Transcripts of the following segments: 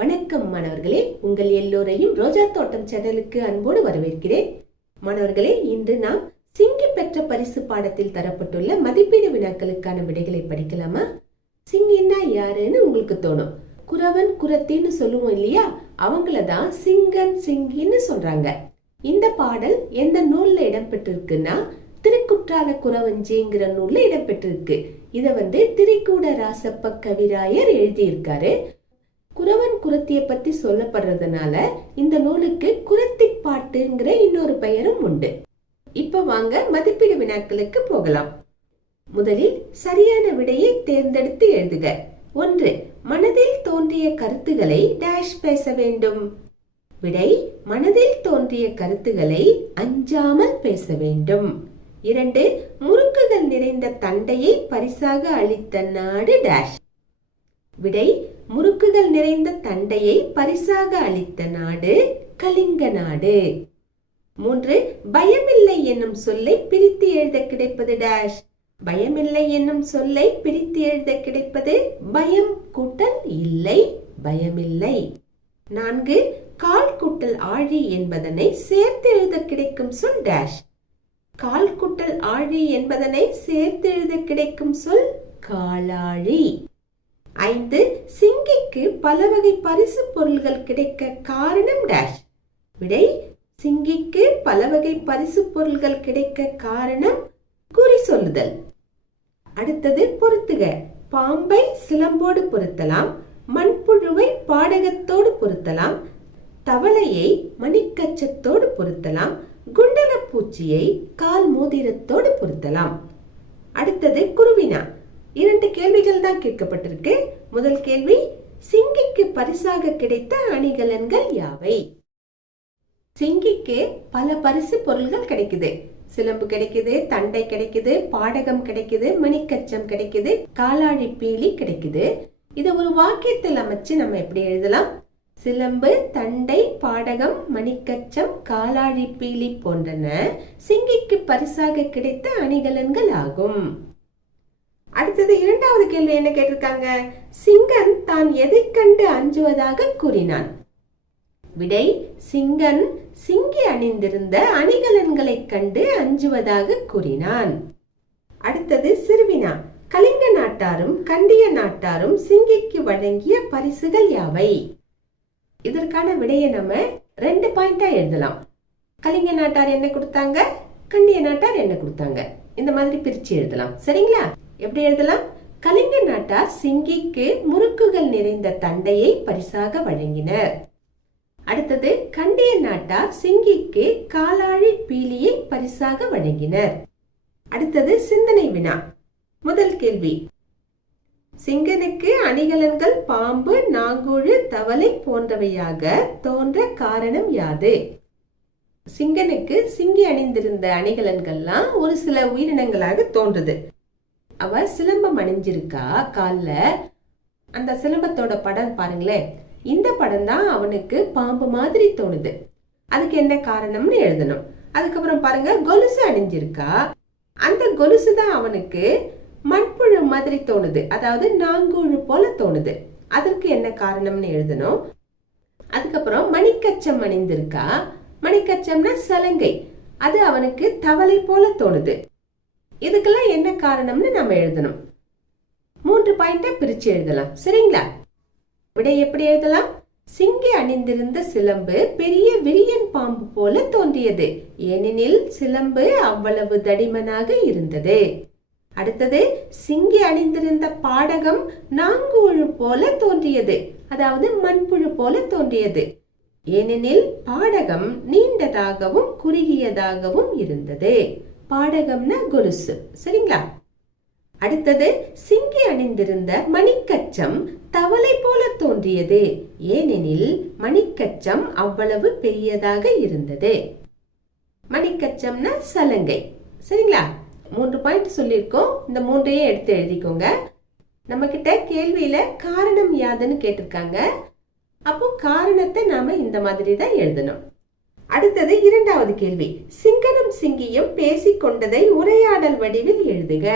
வணக்கம் மாணவர்களே. உங்கள் எல்லோரையும் ரோஜா தோட்டம் சேனலுக்கு அன்போடு வரவேற்கிறேன். மாணவர்களே இன்று நாம் சிங்கி பெற்ற பரிசு பாடத்தில் தரப்பட்டுள்ள மதிப்பீடு வினாக்களுக்கான விடைகளை படிக்கலாமா? சிங்கின்னா யாருன்னு உங்களுக்கு தோணும். குறவன் குரத்தின்னு சொல்லுவோம் இல்லையா? அவங்கள தான் சிங்கன் சிங்கின்னு சொல்றாங்க. இந்த பாடல் எந்த நூல்ல இடம்பெற்றிருக்குன்னா திருக்குற்றால குறவஞ்சிங்கிற நூல்ல இடம்பெற்றிருக்கு. இத வந்து திரிகூட ராசப்ப கவிராயர் எழுதியிருக்காரு. குறவன் குரத்திய பத்தி சொல்லப்படுறதுனால இந்த நூலுக்கு குரத்தி பாட்டுங்கிற இன்னொரு பெயரும் உண்டு. இப்ப வாங்க மதிப்பீடு வினாக்களுக்கு போகலாம். முதலில் சரியான விடையை தேர்ந்தெடுத்து எழுதுக. ஒன்று மனதில் தோன்றிய கருத்துக்களை டேஷ் பேச வேண்டும். விடை மனதில் தோன்றிய கருத்துக்களை அஞ்சாமல் பேச வேண்டும். இரண்டு முறுக்குகள் நிறைந்த தண்டையை பரிசாக அளித்த நாடு டேஷ். விடை முறுக்குகள் நிறைந்த தண்டையை பரிசாக அளித்த நாடு கலிங்க நாடு. மூன்று பயமில்லை என்னும் சொல்லை பிரித்து எழுத கிடைப்பது டேஷ் பயமில்லை என்னும் சொல்லை பிரித்து எழுத கிடைப்பது பயம் கூட்டல் இல்லை பயமில்லை. நான்கு கால் கூட்டல் ஆழி என்பதனை சேர்த்து எழுத கிடைக்கும் சொல் டேஷ் கால் கூட்டல் ஆழி என்பதனை சேர்த்து எழுத கிடைக்கும் சொல் காலாழி. ஐந்து சிங்கிக்கு பல வகை பரிசு பொருள்கள் கிடைக்க காரணம் டேஷ் விடை சிங்கிக்கு பல வகை பரிசு பொருள்கள் கிடைக்க காரணம் குறி சொல்லுதல். அடுத்தது பொருத்துக. பாம்பை சிலம்போடு பொருத்தலாம் மண்புழுவை பாடகத்தோடு பொருத்தலாம் தவளையை மணிக்கச்சத்தோடு பொருத்தலாம் குண்டன பூச்சியை கால் மோதிரத்தோடு பொருத்தலாம். அடுத்தது குருவினா. இரண்டு கேள்விகள் தான் கேட்கப்பட்டிருக்கு. முதல் கேள்வி சிங்கிக்கு பரிசாக கிடைத்த அணிகலன்கள் யாவை? சிங்கிக்கு பல பரிசு பொருள்கள் கிடைக்குது. சிலம்பு கிடைக்குது தண்டை கிடைக்குது பாடகம் கிடைக்குது மணிக்கச்சம் கிடைக்குது காலாழி பீலி கிடைக்குது. இதை ஒரு வாக்கியத்தில் அமைச்சு நம்ம எப்படி எழுதலாம்? சிலம்பு தண்டை பாடகம் மணிக்கச்சம் காலாழி பீலி போன்றன சிங்கிக்கு பரிசாக கிடைத்த அணிகலன்கள் ஆகும். அடுத்தது இரண்டாவது கேள்வி என்ன கேட்டிருக்காங்க? சிங்கன் தான் எதை கண்டு அஞ்சுவதாக கூறினான்? விடை சிங்கன் சிங்கி அணிந்திருந்த அணிகலன்களைக் கண்டு அஞ்சுவதாக கூறினான். அடுத்தது சிறுவினா கலிங்க நாட்டாரும் கண்டிய நாட்டாரும் சிங்கிக்கு வழங்கிய பரிசுகள் யாவை? இதற்கான விடையை நம்ம ரெண்டு பாயிண்டா எழுதலாம். கலிங்க நாட்டார் என்ன கொடுத்தாங்க? கண்டிய நாட்டார் என்ன கொடுத்தாங்க? இந்த மாதிரி பிரிச்சு எழுதலாம். சரிங்களா? எப்படி எழுதலாம்? கலிங்க நாட்டார் சிங்கிக்கு முறுக்குகள் நிறைந்த தண்டையை பரிசாக வழங்கினர். அடுத்தது கண்டிய நாட்டார் சிங்கிக்கு காலாழி பீலியை பரிசாக வழங்கினர். அடுத்தது சிந்தனை வினா. முதல் கேள்வி. சிங்கனுக்கு அணிகலன்கள் பாம்பு நாங்குழு தவளை போன்றவையாக தோன்ற காரணம் யாது? சிங்கனுக்கு சிங்கி அணிந்திருந்த அணிகலன்கள்லாம் ஒரு சில உயிரினங்களாக தோன்றுது. அவ சிலம்பம் அணிஞ்சிருக்கா காலில். அந்த சிலம்பத்தோட படம் பாருங்களேன். இந்த படம் தான் அவனுக்கு பாம்பு மாதிரி தோணுது. அதுக்கு என்ன காரணம்னு எழுதணும். அதுக்கப்புறம் பாருங்க கொலுசு அணிஞ்சிருக்கா. அந்த கொலுசு தான் அவனுக்கு மண்புழு மாதிரி தோணுது. அதாவது நாங்குழு போல தோணுது. அதற்கு என்ன காரணம்னு எழுதணும். அதுக்கப்புறம் மணிக்கச்சம் அணிந்திருக்கா. மணிக்கச்சம்னா சலங்கை. அது அவனுக்கு தவளை போல தோணுது. இதுக்கெல்லாம் என்ன காரணம்னு நம்ம எழுதணும். மூன்று பாயிண்டா பிரிச்சு எழுதலாம். சரிங்களா? விடை எப்படி எழுதலாம்? சிங்கி அணிந்திருந்த சிலம்பு பெரிய விரியன் பாம்பு போல தோன்றியது. ஏனெனில் சிலம்பு அவ்வளவு தடிமனாக இருந்தது. அடுத்தது சிங்கி அணிந்திருந்த பாடகம் நாங்குழு போல தோன்றியது. அதாவது மண்புழு போல தோன்றியது. ஏனெனில் பாடகம் நீண்டதாகவும் குறுகியதாகவும் இருந்தது. பாடகம்னா கொலுசு சரிங்களா? அடுத்தது சிங்கி அணிந்திருந்த மணிக்கச்சம் தவளை போல தோன்றியது. ஏனெனில் மணிக்கச்சம் அவ்வளவு பெரியதாக இருந்தது. மணிக்கச்சம்னா சலங்கை. சரிங்களா? மூன்று பாயிண்ட் சொல்லியிருக்கோம். இந்த மூன்றையும் எடுத்து எழுதிக்கோங்க. நம்ம கிட்ட கேள்வியில காரணம் யாதுன்னு கேட்டிருக்காங்க. அப்போ காரணத்தை நாம இந்த மாதிரி தான் எழுதணும். அடுத்தது இரண்டாவது கேள்வி. சிங்கனும் சிங்கியும் பேசிக்கொண்டதை உரையாடல் வடிவில் எழுதுக.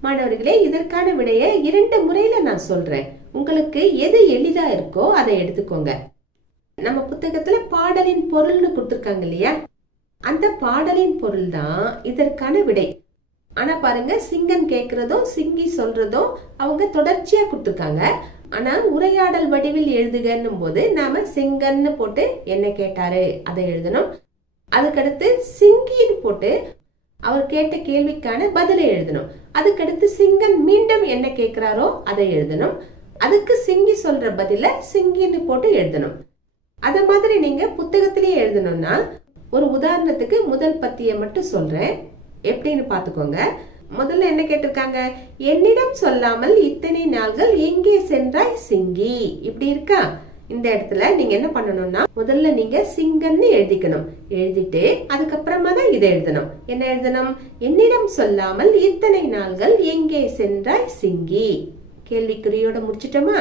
மாணவர்களே இதற்கான விடையை இரண்டு முறையில நான் சொல்றேன். உங்களுக்கு எது எளிதா இருக்கோ அதை எடுத்துக்கோங்க. நம்ம புத்தகத்துல பாடலின் பொருள்னு கொடுத்துருக்காங்க இல்லையா? அந்த பாடலின் பொருள் தான் இதற்கான விடை. ஆனா பாருங்க சிங்கன் கேக்குறதும் சிங்கி சொல்றதும் அவங்க தொடர்ச்சியா கொடுத்துருக்காங்க. ஆனால் உரையாடல் வடிவில் எழுதுகன்னும் போது நாம சிங்கன்னு போட்டு என்ன கேட்டாரு? அதை எழுதணும். அதுக்கடுத்து சிங்கின்னு போட்டு அவர் கேட்ட கேள்விக்கான பதிலை எழுதணும். அதுக்கடுத்து சிங்கன் மீண்டும் என்ன கேட்கிறாரோ அதை எழுதணும். அதுக்கு சிங்கி சொல்ற பதில சிங்கின்னு போட்டு எழுதணும். அத மாதிரி நீங்க புத்தகத்திலேயே எழுதணும்னா ஒரு உதாரணத்துக்கு முதல் பத்திய மட்டும் சொல்றேன். எப்படின்னு பாத்துக்கோங்க முதல்ல என்ன கேட்டிருக்காங்க? என்னிடம் சொல்லாமல் இத்தனை நாள்கள் எங்கே சென்றாய் சிங்கி? இப்படி இருக்கா? இந்த இடத்துல நீங்க என்ன பண்ணணும்னா முதல்ல நீங்க சிங்கன்னு எழுதிக்கணும். எழுதிட்டு அதுக்கப்புறமா தான் இதை எழுதணும். என்ன எழுதணும்? என்னிடம் சொல்லாமல் இத்தனை நாள்கள் எங்கே சென்றாய் சிங்கி? கேள்விக்குறியோட முடிச்சிட்டோமா?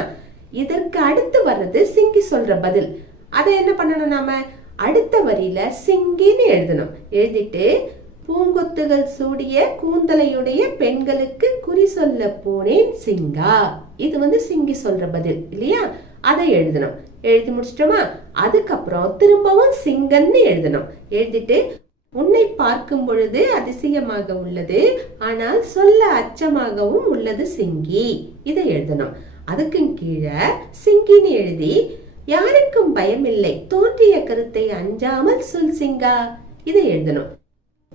இதற்கு அடுத்து வர்றது சிங்கி சொல்ற பதில். அதை என்ன பண்ணணும் நாம? அடுத்த வரியில சிங்கின்னு எழுதணும். எழுதிட்டு பூங்கொத்துகள் சூடிய கூந்தலையுடைய பெண்களுக்கு குறி சொல்ல போனேன் சிங்கா. இது வந்து சிங்கி சொல்ற பதில் இல்லையா? அதை எழுதணும். எழுதி முடிச்சிட்டோமா? அதுக்கப்புறம் திரும்பவும் சிங்கன்னு எழுதணும். எழுதிட்டு உன்னை பார்க்கும் பொழுது அதிசயமாக உள்ளது ஆனால் சொல்ல அச்சமாகவும் உள்ளது சிங்கி. இதை எழுதணும். அதுக்கு கீழே சிங்கின்னு எழுதி யாருக்கும் பயமில்லை தோன்றிய கருத்தை அஞ்சாமல் சொல் சிங்கா. இதை எழுதணும்.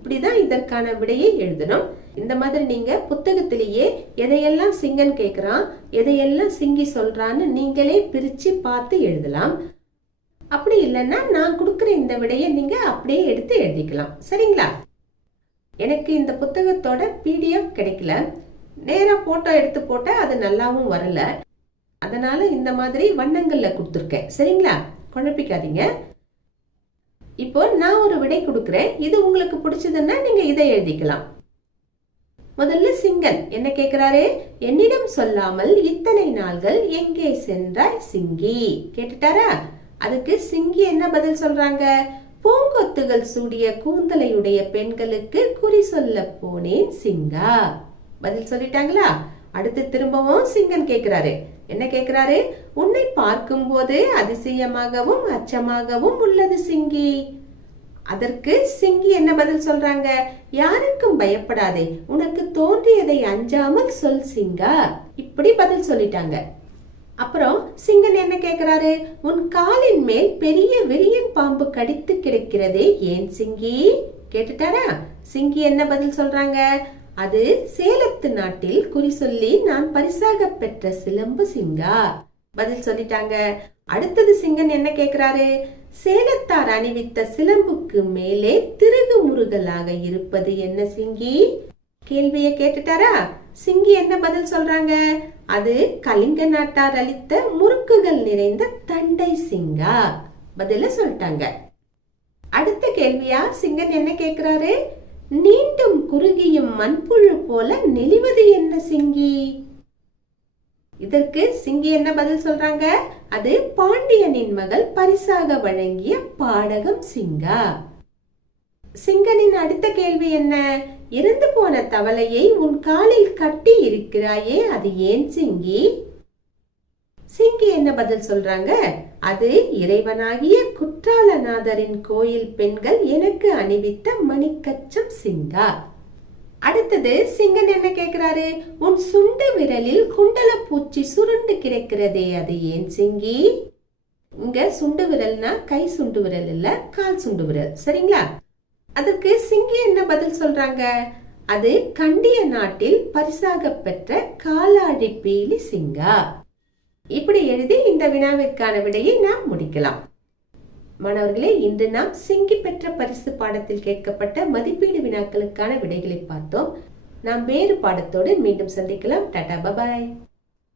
இப்படிதான் இதற்கான விடையை எழுதணும். இந்த மாதிரி நீங்க புத்தகத்திலேயே எதையெல்லாம் சிங்கன் கேக்குறான் எதையெல்லாம் சிங்கி சொல்றான்னு நீங்களே பிரிச்சு பார்த்து எழுதலாம். அப்படி இல்லைன்னா நான் கொடுக்குற இந்த விடையை நீங்க அப்படியே எடுத்து எழுதிக்கலாம். சரிங்களா? எனக்கு இந்த புத்தகத்தோட பிடிஎஃப் கிடைக்கல. நேரா போட்டோ எடுத்து போட்டால் அது நல்லாவும் வரல. அதனால இந்த மாதிரி வண்ணங்கள்ல கொடுத்துருக்கேன். சரிங்களா? குழப்பிக்காதீங்க. இப்போ நான் ஒரு விடை கொடுக்குறேன். இது உங்களுக்கு பிடிச்சதுன்னா நீங்க இதை எழுதிக்கலாம். முதல்ல சிங்கன். என்ன கேக்குறாரு? என்னிடம் சொல்லாமல் இத்தனை நாள்கள் எங்கே சென்றாய் சிங்கி? கேட்டுட்டாரா? அதுக்கு சிங்கி என்ன பதில் சொல்றாங்க? பூங்கொத்துகள் சூடிய கூந்தலையுடைய பெண்களுக்கு குறி சொல்ல போனேன் சிங்கா. பதில் சொல்லிட்டாங்களா? அடுத்து திரும்பவும் சிங்கன் கேக்குறாரு என்ன கேக்குறாரு உன்னை பார்க்கும் போது அதிசயமாகவும் அச்சமாகவும் உள்ளது சிங்கி. அதற்கு சிங்கி என்ன பதில் சொல்றாங்க? யாருக்கும் பயப்படாதே உனக்கு தோன்றியதை அஞ்சாமல் சொல் சிங்கா. இப்படி பதில் சொல்லிட்டாங்க. அப்புறம் சிங்கன் என்ன கேக்குறாரு உன் காலின் மேல் பெரிய விரியன் பாம்பு கடித்து கிடக்கிறதே ஏன் சிங்கி? கேட்டுட்டாரா? சிங்கி என்ன பதில் சொல்றாங்க? அது சேலத்து நாட்டில் குறி சொல்லி நான் பரிசாக பெற்ற சிலம்பு சிங்கா. பதில் சொல்லிட்டாங்க. அடுத்தது சிங்கன் என்ன கேக்குறாரு? சேலத்தார் அணிவித்த சிலம்புக்கு மேலே திருகு முருகலாக இருப்பது என்ன சிங்கி? கேள்விய கேட்டுட்டாரா? சிங்கி என்ன பதில் சொல்றாங்க? அது கலிங்க நாட்டார் அளித்த முறுக்குகள் நிறைந்த தண்டை சிங்கா. பதில சொல்லிட்டாங்க. அடுத்த கேள்வியா? சிங்கன் என்ன கேக்குறாரு? நீண்டும் குறுகியும் மண்புழு போல நெளிவது என்ன சிங்கி? இதற்கு சிங்கி என்ன பதில் சொல்றாங்க? அது பாண்டியனின் மகள் பரிசாக வழங்கிய பாடகம் சிங்கா. சிங்கனின் அடுத்த கேள்வி என்ன? இறந்து போன தவளையை உன் காலில் கட்டி இருக்கிறாயே அது ஏன் சிங்கி? சிங்கி என்ன பதில் சொல்றாங்க? அது இறைவனாகிய குற்றாலநாதரின் கோயில் பெண்கள் எனக்கு அணிவித்த மணிக்கச்சம் சிங்கா. அடுத்தது சிங்கன் என்ன கேக்குறாரு உன் சுண்டு விரலில் குண்டல பூச்சி சுருண்டு கிடைக்கிறதே அது ஏன் சிங்கி? இங்க சுண்டு விரல்னா கை சுண்டு விரல் இல்ல கால் சுண்டு விரல். சரிங்களா? அதற்கு சிங்கி என்ன பதில் சொல்றாங்க? அது கண்டிய நாட்டில் பரிசாக பெற்ற காலாடி பீலி சிங்கா. இப்படி எழுதி இந்த வினாவிற்கான விடையை நாம் முடிக்கலாம். மாணவர்களே இன்று நாம் சிங்கி பெற்ற பரிசு பாடத்தில் கேட்கப்பட்ட மதிப்பீடு வினாக்களுக்கான விடைகளை பார்த்தோம். நாம் வேறு பாடத்தோடு மீண்டும் சந்திக்கலாம். Tata bye bye.